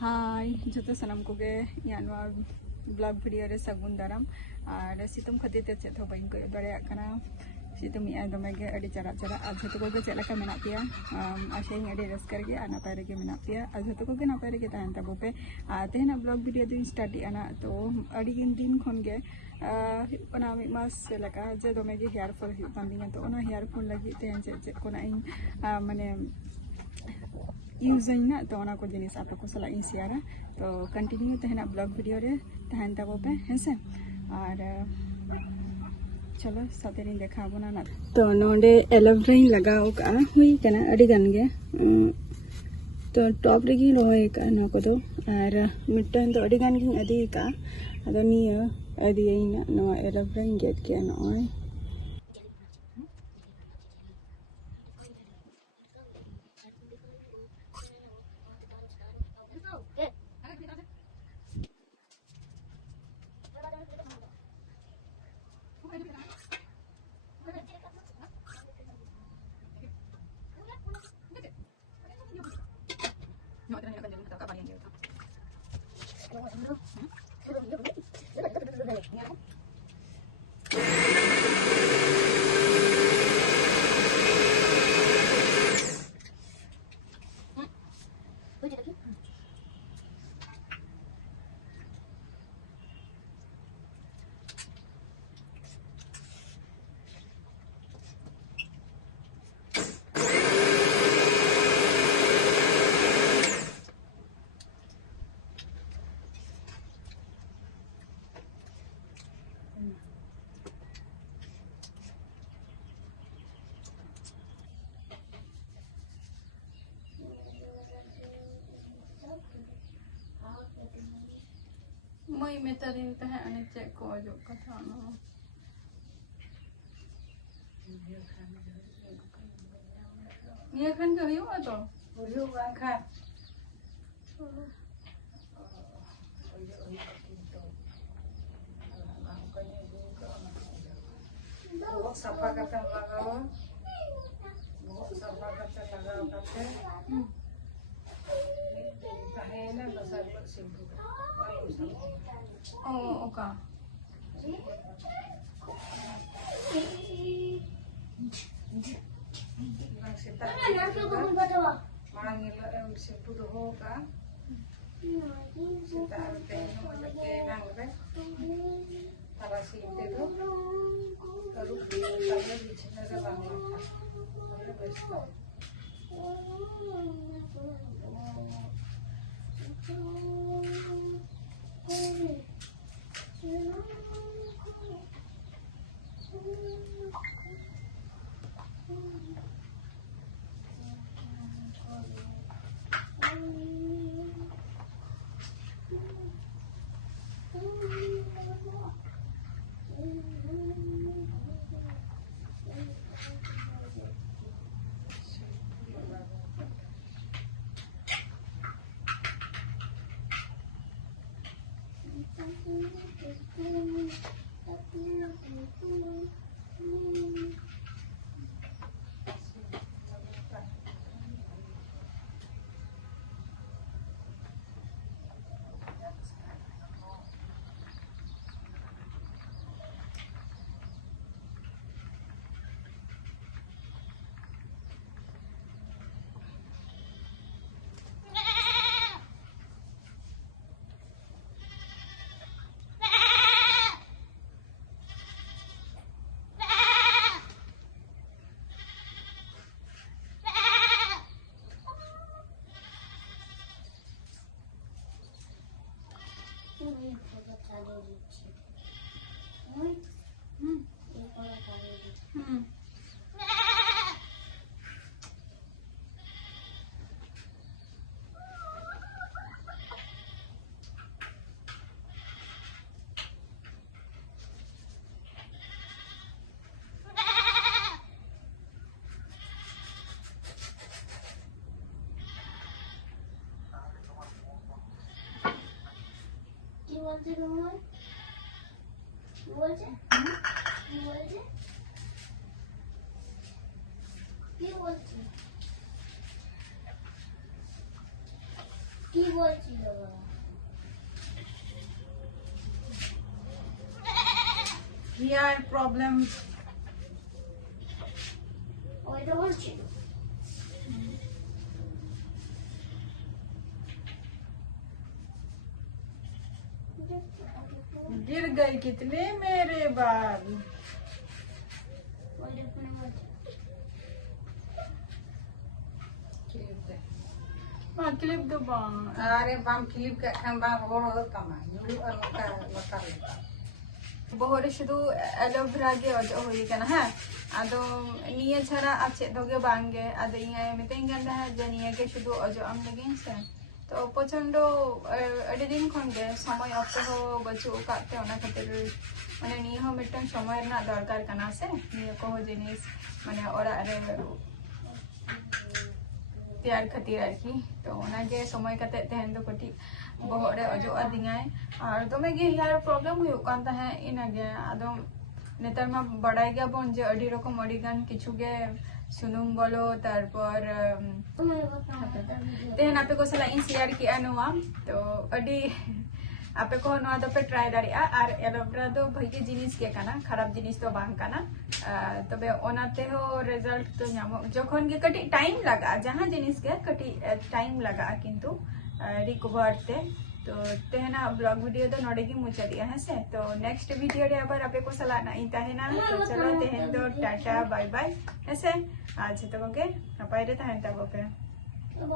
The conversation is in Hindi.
हाय जो सामान को ब्लॉग वीडियो रे सगुन दाराम और सितुम खातिर ते चेत बी को दाड़ा सितुम दमे अड़ी चरा चरा और जो को चलका मेना पे आशा अड़ी रस्कर के नपाय रे मेना पे और जो को नपाय रे तहन तबो पे तेहना ब्लॉग वीडियो दिन स्टार्ट आना तो अड़ी दिन खन के मिद मास लेका जे दमे हेयर फॉल होता तो हेयर फॉल लगी तेहन चेत को माने यूज ना तो को जिनिस आप को सला शेयर तो कंटिन्यू तहना ब्लॉग वीडियो रे तहन तबो पे हेसे और चलो साथे देखा बना ना तो नोडे एलोवेरा लगाओ का हुई कना अड़ी गन गे तो टॉप रेगी रोय का न को दो और मिटन तो अड़ी गन गिन अदी का अदो निया अदी ना नो एलोवेरा गेट के नोय मई मेतारिन तहे अने चेक को जो कथा न निया खान के हुआ तो हुआ खा बहुत सफा करते लगाओ बहुत सफा करते लगाओ करते है ना बस आप सिंपल ओ ओका मांग सिंपल दो होगा सीता ते नो के नांग रे तारा सीते दो करू ताले बिछने रे बांगला बोले बेस्ट বলছে রুমন বলছে বলছে কি বলছে কি বলছিল বাবা? হেয়ার প্রবলেম ওইটা বলছিল। गिर गई कितने मेरे बाल। ওইটা ফোনে বলছিল। हाँ क्लिप दो बाल। अरे बम क्लिप के खान बा और कमा यूरी और लका लका बोहरे शुद्ध एलोवेरा के अजो हुई कना है आदो निये छरा अच्छे दोगे बांगे आदो ये मितेंगे अंदर है जनिए के शुद्ध अजो आम लगे से तो पचंडो अड़ी दिन खंडे समय अक्तो हो बच्चों काटते होना खातिर माने निये हो मिटन समय ना दरकार कना से निये को हो जिनिस माने और अरे तैयार खातिर आरकी तो ओनागे समय कते तहन दो कटी बोहरे अजो आदिंगाय और दमे गे हेयर प्रॉब्लम हुई कान तहे इनागे आदम नेतार मा बड़ाई गया बोन जे अडी रकम अडी गान किछु गे सुनुम बोलो तारपर तेहन आपे को सला इन शेयर की अनुवा तो अडी आपे को नवा दो पे ट्राई दारिया और एलोवेरा दो भई जिनिस के काना खराब जिनिस तो बांग काना तबे ओनाते हो रिजल्ट तो नामो जखन के कटी टाइम लगा जहां जिनिस के कटी टाइम लगा किंतु रिकवर ते तो तेहना ब्लॉग वीडियो तो नोडे की मुचा दिया है से तो नेक्स्ट वीडियो रे अबर आपे को सला ना इता है ना तो चलो तेहन दो टाटा बाय बाय ऐसे आज तो के नपाय रे तहन तब के